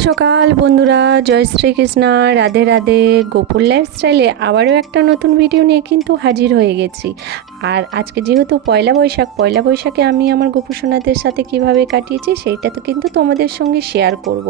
সকাল বন্ধুরা, জয় শ্রীকৃষ্ণ, রাধে রাধে। গোপুর লাইফস্টাইলে আবারও একটা নতুন ভিডিও নিয়ে কিন্তু হাজির হয়ে গেছি। আর আজকে যেহেতু পয়লা বৈশাখে আমি আমার গোপু সোনাদের সাথে কিভাবে কাটিয়েছি সেইটা তো কিন্তু তোমাদের সঙ্গে শেয়ার করব।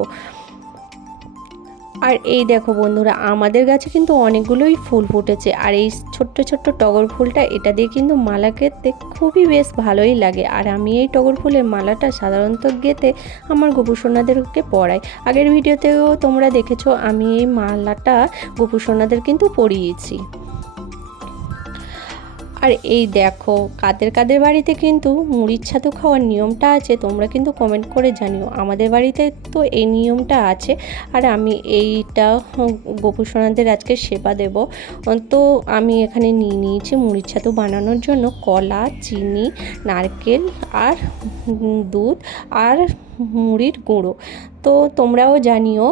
আর এই দেখো বন্ধুরা, আমাদের গাছে কিন্তু অনেকগুলোই ফুল ফুটেছে। আর এই ছোট্ট ছোট্ট টগর ফুলটা, এটা দিয়ে কিন্তু মালা গেঁথে খুবই বেশ ভালোই লাগে। আর আমি এই টগর ফুলের মালাটা সাধারণত গেঁথে আমার গোপু সোনাদেরকে পরাই। আগের ভিডিওতেও তোমরা দেখেছো আমি এই মালাটা গোপু সোনাদের কিন্তু পরিয়েছি। আর এই দেখো, কাদের কাদের বাড়িতে কিন্তু মুড়ির ছাতু খাওয়ার নিয়মটা আছে তোমরা কিন্তু কমেন্ট করে জানিও। আমাদের বাড়িতে তো এই নিয়মটা আছে। আর আমি এইটা গোপু সোনাদের আজকে সেবা দেব। তো আমি এখানে নিয়ে নিয়েছি মুড়ির ছাতু বানানোর জন্য কলা, চিনি, নারকেল আর দুধ আর মুড়ির গুঁড়ো। তো তোমরাও জানিও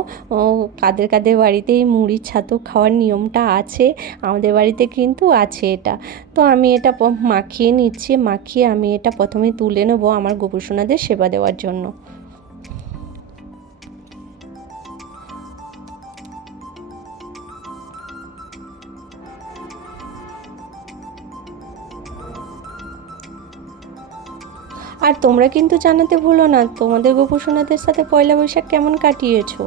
কাদের কাদের বাড়িতে এই মুড়ির ছাতু খাওয়ার নিয়মটা আছে। আমাদের বাড়িতে কিন্তু আছে এটা। তো আমি এটা মাখিয়ে নিচ্ছি। মাখিয়ে আমি এটা প্রথমে তুলে নেবো আমার গোপু সোনাদের সেবা দেওয়ার জন্য। আর তোমরা কিন্তু জানাতে ভুলো না তোমাদের গোপু সোনাদের সাথে পয়লা বৈশাখ কেমন কাটিয়েছো।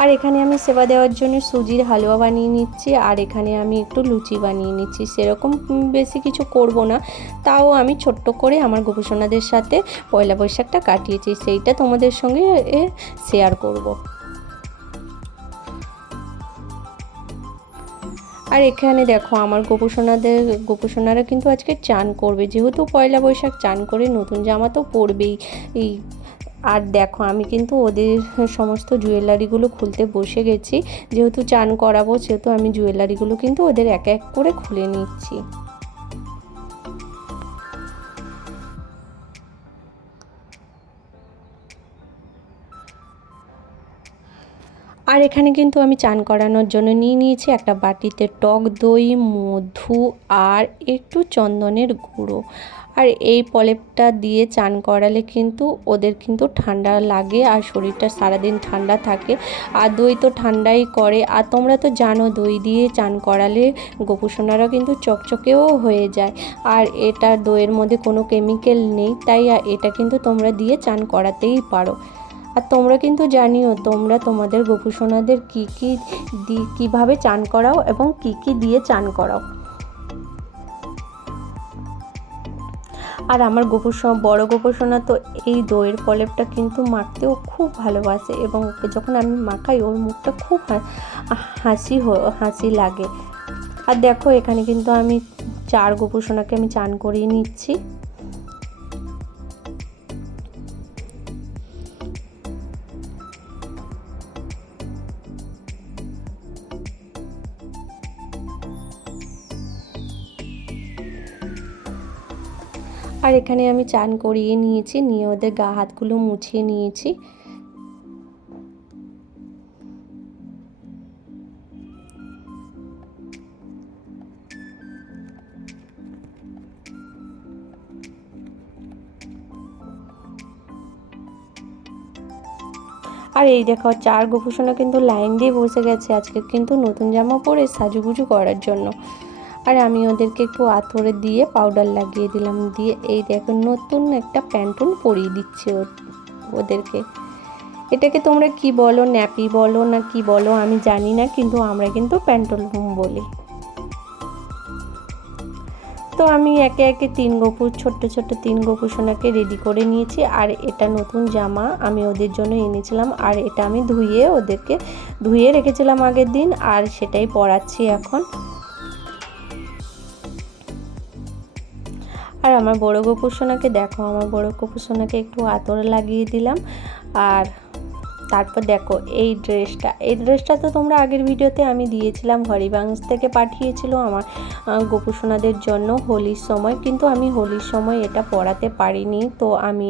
আর এখানে আমি সেবা দেওয়ার জন্য সুজির হালুয়া বানিয়ে নিচ্ছি। আর এখানে আমি একটু লুচি বানিয়ে নিচ্ছি। সেরকম বেশি কিছু করব না, তাও আমি ছোট্ট করে আমার গোপু সোনাদের সাথে পয়লা বৈশাখটা কাটিয়েছি, সেইটা তোমাদের সঙ্গে শেয়ার করব। আর এখানে দেখো আমার গোপু সোনারা কিন্তু আজকে চান করবে, যেহেতু পয়লা বৈশাখ, চান করে নতুন জামা তো পরবেই। আর দেখো আমি কিন্তু ওদের সমস্ত জুয়েলারিগুলো খুলতে বসে গেছি। যেহেতু চান করাবো সেহেতু আমি জুয়েলারিগুলো কিন্তু ওদের এক এক করে খুলে নিচ্ছি। আর এখানে কিন্তু আমি চান করানোর জন্য নিয়ে নিয়েছি একটা বাটিতে টক দই, মধু আর একটু চন্দনের গুঁড়ো। আর এই প্রলেপটা দিয়ে চান করালে কিন্তু ওদের কিন্তু ঠান্ডা লাগে আর শরীরটা সারাদিন ঠান্ডা থাকে। আর দই তো ঠান্ডাই করে। আর তোমরা তো জানো দই দিয়ে চান করালে গোপু সোনারা কিন্তু চকচকেও হয়ে যায়। আর এটা দইয়ের মধ্যে কোনো কেমিক্যাল নেই, তাই এটা কিন্তু তোমরা দিয়ে চান করাতেই পারো। আর তোমরা কিন্তু জানিও তোমরা তোমাদের গোপু সোনাদের কীভাবে চান করাও এবং কি দিয়ে চান করাও। আর আমার বড় গোপু সোনা তো এই দইয়ের প্রলেপটা কিন্তু মাখতেও খুব ভালোবাসে, এবং যখন আমি মাখাই ওর মুখটা খুব হাসি লাগে। আর দেখো এখানে কিন্তু আমি 4 গোপু সোনাকে আমি চান করিয়ে নিচ্ছি। আর এখানে আমি চান করিয়ে নিয়েছি, নিয়ে ওদের গা হাতগুলো মুছিয়ে নিয়েছি। আর এই দেখো 4 গোপু সোনা কিন্তু লাইন দিয়ে বসে গেছে আজকে কিন্তু নতুন জামা পরে সাজুগুজু করার জন্য। আর আমি ওদেরকে একটু আতরে দিয়ে পাউডার লাগিয়ে দিলাম, দিয়ে এই দেখো নতুন একটা প্যান্টুন পরিয়ে দিচ্ছি ওদেরকে। এটাকে তোমরা কি বলো, ন্যাপি বলো না কি বলো আমি জানি না, কিন্তু আমরা কিন্তু প্যান্টুন বলি। তো আমি একে একে ছোট্ট 3 গোপু সোনাকে রেডি করে নিয়েছি। আর এটা নতুন জামা আমি ওদের জন্য এনেছিলাম। আর এটা আমি ধুয়ে রেখেছিলাম আগের দিন, আর সেটাই পরাচ্ছি এখন। আর আমার বড় গোপু সোনাকে দেখো, আমার বড় গোপু সোনাকে একটু আতর লাগিয়ে দিলাম। আর তারপর দেখো এই ড্রেসটা তো তোমরা আগের ভিডিওতে আমি দিয়েছিলাম, হরিবাংশ থেকে পাঠিয়েছিল আমার গোপু সোনাদের জন্য হোলির সময়, কিন্তু আমি হোলির সময় এটা পরাতে পারিনি। তো আমি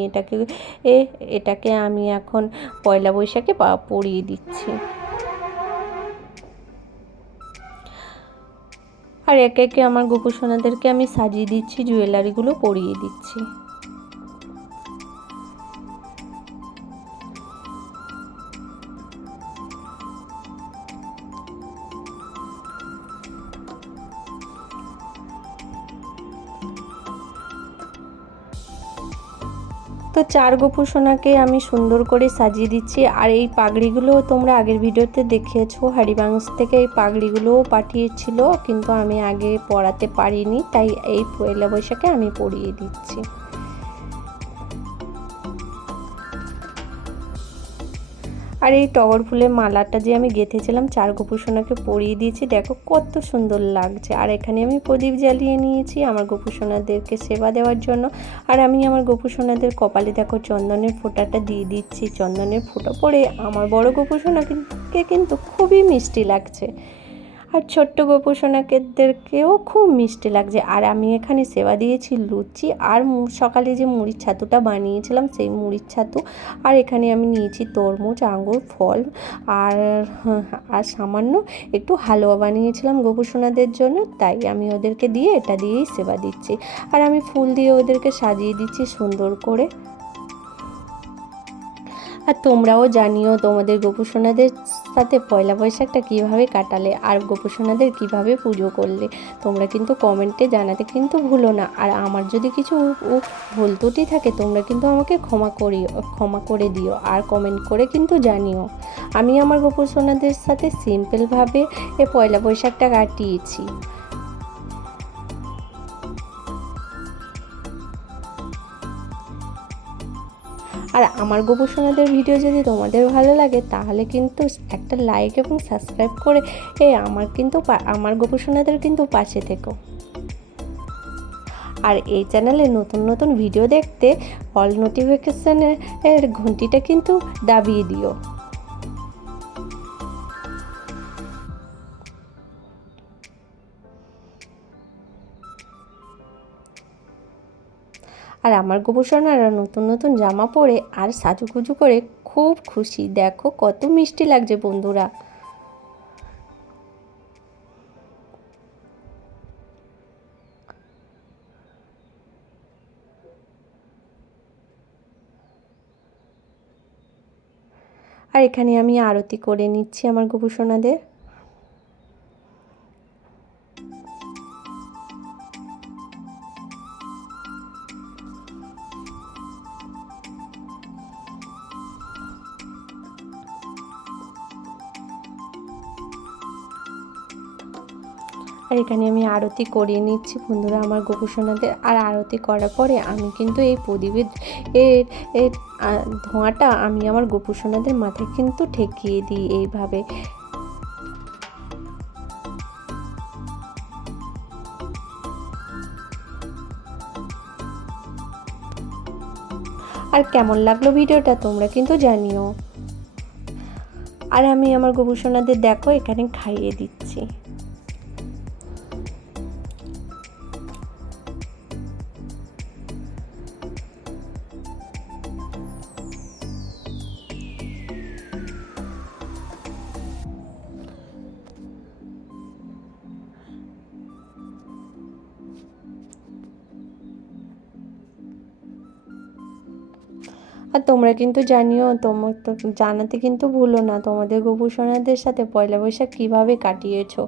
এটাকে আমি এখন পয়লা বৈশাখে পরিয়ে দিচ্ছি। আর একে একে আমার গোপু সোনাদেরকে আমি সাজিয়ে দিচ্ছি, জুয়েলারিগুলো পরিয়ে দিচ্ছি। তো 4 গোপু সোনাকে আমি সুন্দর করে সাজিয়ে দিচ্ছি। আর এই পাগড়িগুলোও তোমরা আগের ভিডিওতে দেখিয়েছো, হরিবাংশ থেকে এই পাগড়িগুলোও পাঠিয়েছিল, কিন্তু আমি আগে পরাতে পারিনি, তাই এই পয়লা বৈশাখে আমি পরিয়ে দিচ্ছি। আর এই টগর ফুলের মালাটা যে আমি গেঁথেছিলাম 4 গোপু সোনাকে পরিয়ে দিয়েছি, দেখো কত সুন্দর লাগছে। আর এখানে আমি প্রদীপ জ্বালিয়ে নিয়েছি আমার গোপু সোনাদেরকে সেবা দেওয়ার জন্য। আর আমি আমার গোপু সোনাদের কপালে দেখো চন্দনের ফোঁটাটা দিয়ে দিচ্ছি। চন্দনের ফোঁটা পরে আমার বড় গোপু সোনাকে কিন্তু খুবই মিষ্টি লাগছে, আর ছোট্ট গোপু সোনাকেদেরকেও খুব মিষ্টি লাগছে। আর আমি এখানে সেবা দিয়েছি লুচি আর সকালে যে মুড়ির ছাতুটা বানিয়েছিলাম সেই মুড়ির ছাতু। আর এখানে আমি নিয়েছি তরমুজ, আঙুর, ফল আর সামান্য একটু হালুয়া বানিয়েছিলাম গোপু সোনাদের জন্য, তাই আমি ওদেরকে দিয়ে এটা দিয়েই সেবা দিচ্ছি। আর আমি ফুল দিয়ে ওদেরকে সাজিয়ে দিচ্ছি সুন্দর করে। আর তোমরাও জানিও তোমাদের গোপু সোনাদের সাথে পয়লা বৈশাখটা কীভাবে কাটালে আর গোপু সোনাদের কীভাবে পুজো করলে, তোমরা কিন্তু কমেন্টে জানাতে কিন্তু ভুলো না। আর আমার যদি কিছু ভুল ত্রুটি থাকে তোমরা কিন্তু আমাকে ক্ষমা করে দিও, আর কমেন্ট করে কিন্তু জানিও। আমি আমার গোপু সোনাদের সাথে সিম্পলভাবে পয়লা বৈশাখটা কাটিয়েছি। আর আমার গোপু সোনাদের ভিডিও যদি তোমাদের ভালো লাগে তাহলে কিন্তু একটা লাইক এবং সাবস্ক্রাইব করে আমার গোপু সোনাদের কিন্তু পাশে থেকো। আর এই চ্যানেলে নতুন নতুন ভিডিও দেখতে অল নোটিফিকেশনের ঘন্টিটা কিন্তু দাবিয়ে দিও। আর আমার গোপু সোনারা নতুন নতুন জামা পরে আর সাজুগুজু করে খুব খুশি, দেখো কত মিষ্টি লাগছে বন্ধুরা। আর এখানে আমি আরতি করে নিচ্ছি আমার গোপু সোনাদের। আর এখানে আমি আরতি করিয়ে নিচ্ছি বন্ধুরা আমার গোপু সোনাদের। আর আরতি করার পরে আমি কিন্তু এই প্রদীপের ধোঁয়াটা আমি আমার গোপু সোনাদের মাথায় কিন্তু ঠেকিয়ে দিই এইভাবে। আর কেমন লাগলো ভিডিওটা তোমরা কিন্তু জানিও। আর আমি আমার গোপু সোনাদের দেখো এখানে খাইয়ে দিচ্ছি। আর তোমরা কিন্তু জানিও, তোমার তো জানাতে কিন্তু ভুলো না তোমাদের গোপু সোনাদের সাথে পয়লা বৈশাখ কীভাবে কাটিয়েছো।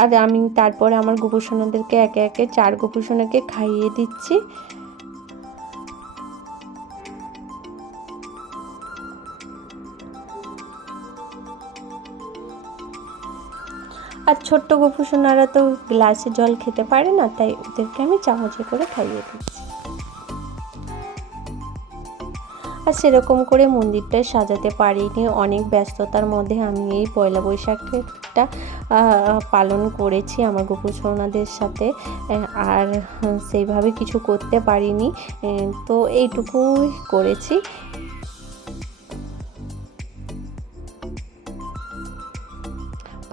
আর আমি তারপর আমার গোপু সোনাদেরকে একে একে 4 গোপু সোনাকে খাইয়ে দিচ্ছি। আর ছোট্ট গোপু সোনারা তো গ্লাসে জল খেতে পারে না, তাই ওদেরকে আমি চামচে করে খাইয়ে দিচ্ছি। আর সেরকম করে মন্দিরটায় সাজাতে পারিনি, অনেক ব্যস্ততার মধ্যে আমি এই পয়লা বৈশাখটা পালন করেছি আমার গোপু সোনাদের সাথে, আর সেইভাবে কিছু করতে পারিনি, তো এইটুকুই করেছি।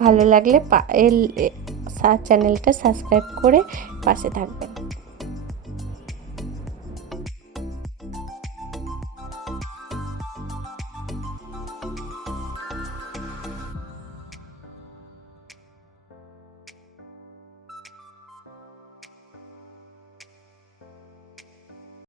ভালো লাগলে চ্যানেলটা সাবস্ক্রাইব করে পাশে থাকবেন।